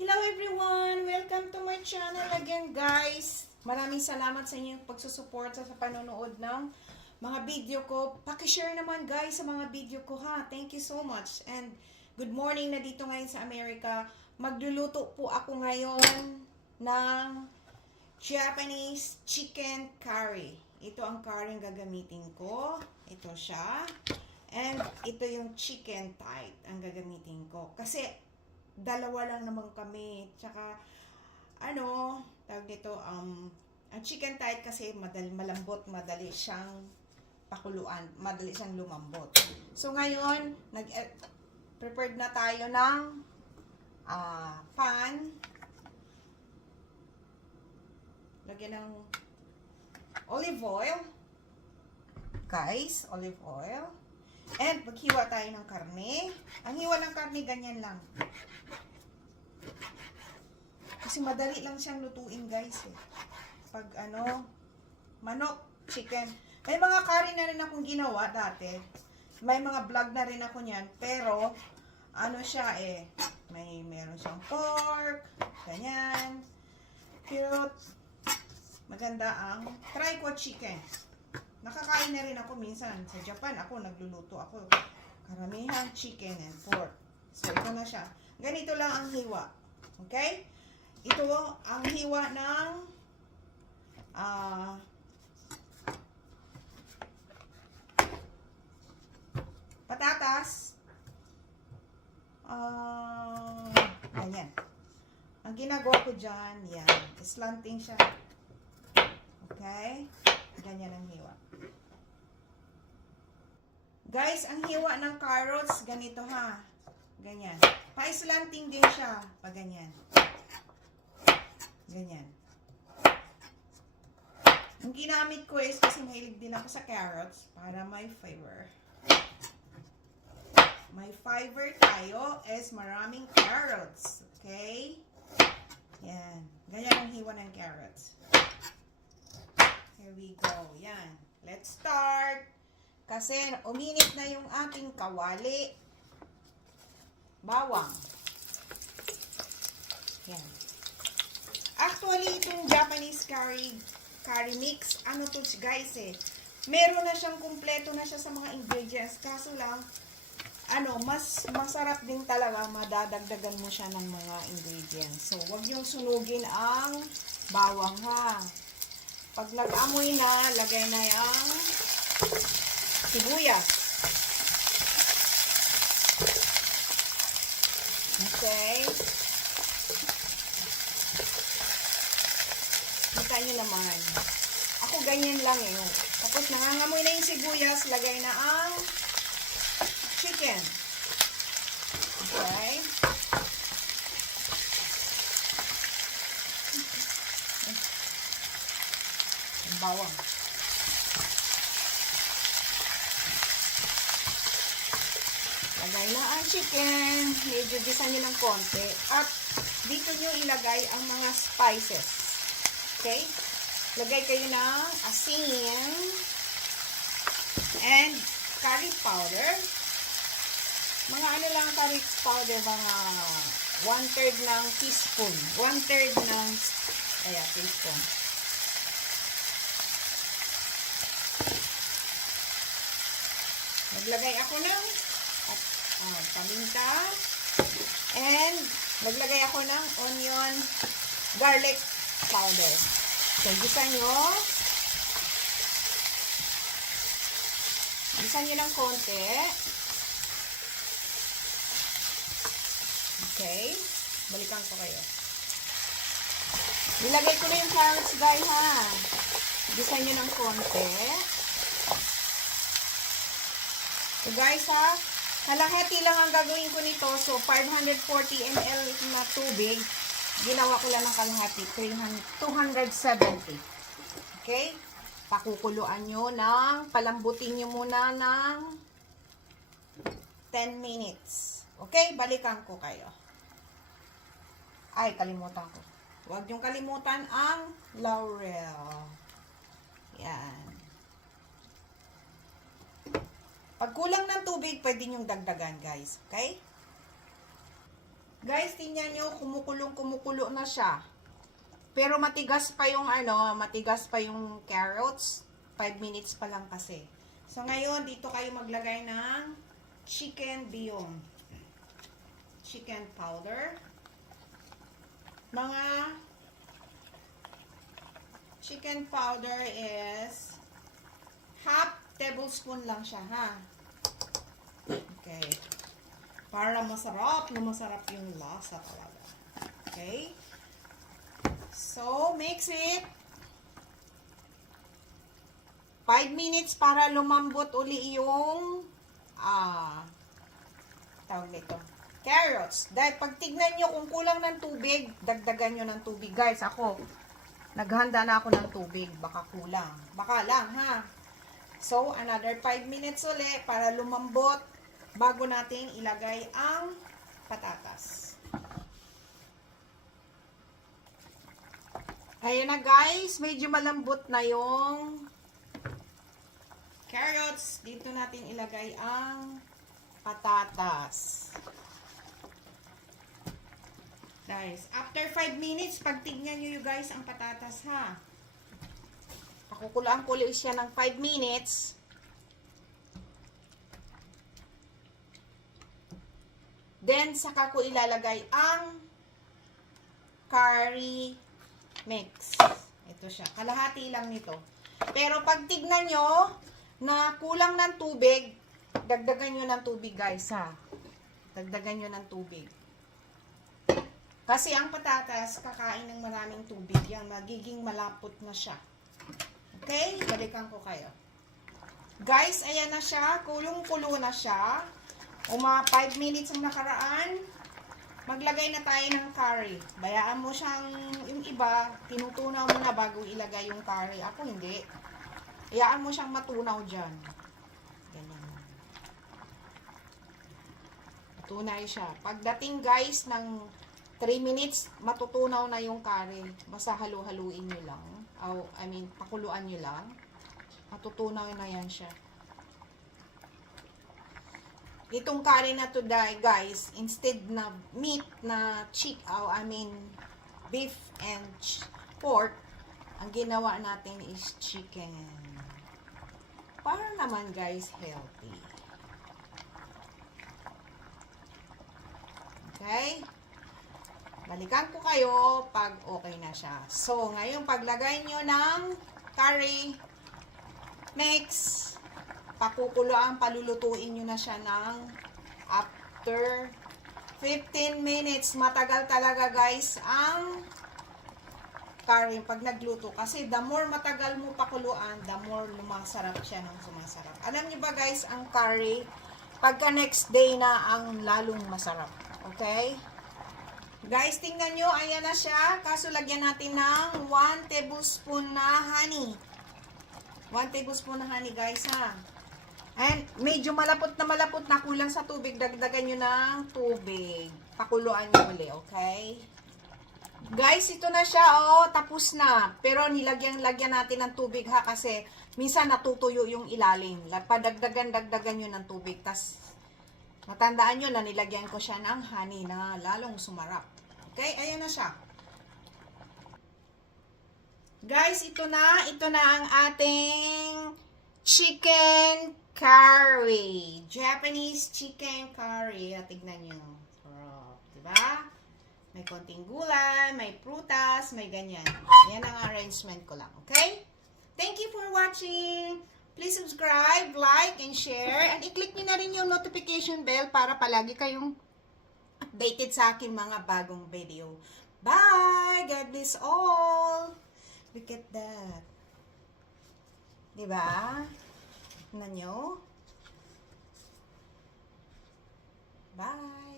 Hello everyone! Welcome to my channel again guys! Maraming salamat sa inyong pagsusuporta sa panonood ng mga video ko. Pakishare naman guys sa mga video ko ha. Thank you so much. And good morning na dito ngayon sa Amerika. Magluluto po ako ngayon ng Japanese chicken curry. Ito ang curry gagamitin ko. Ito siya. And ito yung chicken thigh ang gagamitin ko. Kasi dalawa lang naman kami. Tsaka, tawag nito, ang chicken thigh kasi malambot, madali siyang pakuluan, madali siyang lumambot. So, ngayon, prepared na tayo ng pan. Lagyan ng olive oil. Guys, olive oil. And maghiwa tayo ng karne. Ang hiwa ng karne, ganyan lang. Kasi madali lang siyang lutuin guys eh. Pag manok, chicken. May mga curry na rin akong ginawa dati. May mga vlog na rin ako niyan. Pero, siya eh. Meron siyang pork. Ganyan. Pero, maganda ang try ko chicken. Nakakain na rin ako minsan. Sa Japan, nagluluto ako. Karamihan chicken and pork. So, ito na siya. Ganito lang ang hiwa. Okay? Ito ang hiwa ng patatas. Ganyan. Ang ginagawa ko dyan, yan. Slanting siya. Okay? Ganyan ang hiwa. Guys, ang hiwa ng carrots, ganito ha. Ganyan. Pa-slanting din siya. Pag ganyan. Ganyan. Ang ginamit ko is kasi mahilig din ako sa carrots para may fiber. May fiber tayo is maraming carrots. Okay? Yan. Ganyan ang hiwa ng carrots. Here we go. Yan. Let's start. Kasi uminit na yung ating kawali. Bawang. Yan. Actually, itong Japanese curry mix, to guys eh. Meron na siyang kumpleto na siya sa mga ingredients. Kaso lang, mas masarap din talaga madadagdagan mo siya ng mga ingredients. So, wag yung sunugin ang bawang ha. Pag nag-amoy na, lagay na yung sibuyas. Okay. Kita nyo naman. Ako ganyan lang eh. Tapos nangangamoy na yung sibuyas, lagay na ang chicken. Okay. Ang bawang. Lagay na ang chicken. Medyo gisa nyo ng konti. At dito nyo ilagay ang mga spices. Okay? Lagay kayo ng asin and curry powder. Mga lang curry powder, mga 1/3 ng teaspoon. 1/3 ng teaspoon. Naglagay ako ng paminta and naglagay ako ng onion garlic powder. So, gisa nyo ng konti. Okay. Balikan ko kayo. Nilagay ko na yung carrots guys ha. Gisa nyo ng konti. So guys ha, kalahati lang ang gagawin ko nito. So 540 ml na tubig. Ginawa ko lang ng kalahati. 270. Okay? Pakukuluan nyo palambutin nyo muna ng 10 minutes. Okay? Balikan ko kayo. Ay, kalimutan ko. Huwag niyong kalimutan ang laurel. Yan. Pag kulang ng tubig, pwede niyong dagdagan, guys. Okay? Guys, tingnan nyo, kumukulong-kumukulo na siya. Pero matigas pa yung matigas pa yung carrots. 5 minutes pa lang kasi. So ngayon, dito kayo maglagay ng chicken bouillon. Chicken powder. Mga chicken powder is half tablespoon lang siya, ha? Okay. Para masarap yung lasa talaga. Okay? So, mix it. 5 minutes para lumambot uli yung tawag nito, carrots. Dahil pag tignan nyo kung kulang ng tubig, dagdagan nyo ng tubig. Guys, ako, naghanda na ako ng tubig. Baka kulang. Baka lang, ha? So, another 5 minutes uli para lumambot bago natin ilagay ang patatas. Ayan na guys, medyo malambot na yung carrots. Dito natin ilagay ang patatas. Guys, after 5 minutes, pagtignan nyo guys ang patatas, ha. Pakukulaan ko ulit siya ng 5 minutes. Then, saka ko ilalagay ang curry mix. Ito siya. Kalahati lang nito. Pero pag tignan nyo na kulang ng tubig, dagdagan nyo ng tubig guys, ha. Dagdagan nyo ng tubig. Kasi ang patatas, kakain ng maraming tubig. Yan, magiging malapot na siya. Okay? Balikan ko kayo. Guys, ayan na siya. Kulong-kulo na siya. O mga 5 minutes ang nakaraan, maglagay na tayo ng curry. Bayaan mo siyang, yung iba, tinutunaw mo na bago ilagay yung curry. Ako hindi. Hayaan mo siyang matunaw dyan. Ganyan. Matunay siya. Pagdating guys ng 3 minutes, matutunaw na yung curry. Basta halu-haluin nyo lang. Pakuluan nyo lang. Matutunaw na yan siya. Itong curry na to guys, instead na meat na beef and pork, ang ginawa natin is chicken. Para naman guys, healthy. Okay? Balikan ko kayo pag okay na siya. So, ngayon paglagay nyo ng curry mix, palulutuin nyo na siya ng after 15 minutes. Matagal talaga guys ang curry pag nagluto. Kasi the more matagal mo pakuluan, the more lumasarap siya ng sumasarap. Alam niyo ba guys, ang curry, pagka next day na ang lalong masarap. Okay? Guys, tingnan nyo, ayan na siya. Kaso lagyan natin ng 1 tablespoon na honey. 1 tablespoon na honey guys, ha. And medyo malapot na kulang sa tubig. Dagdagan nyo ng tubig. Pakuluan nyo uli, okay? Guys, ito na siya, tapos na. Pero nilagyan natin ng tubig, ha, kasi minsan natutuyo yung ilalim. Padagdagan nyo ng tubig. Tas, matandaan nyo na nilagyan ko siya ng honey na lalong sumarap. Okay, ayan na siya. Guys, ito na ang ating chicken curry. Japanese chicken curry. Tignan nyo. Sarap. Diba? May konting gulay, may prutas, may ganyan. Yan ang arrangement ko lang. Okay? Thank you for watching. Please subscribe, like, and share. And i-click nyo na rin yung notification bell para palagi kayong updated sa aking mga bagong video. Bye! God bless all! Look at that. Diba? Tignan nyo. Bye!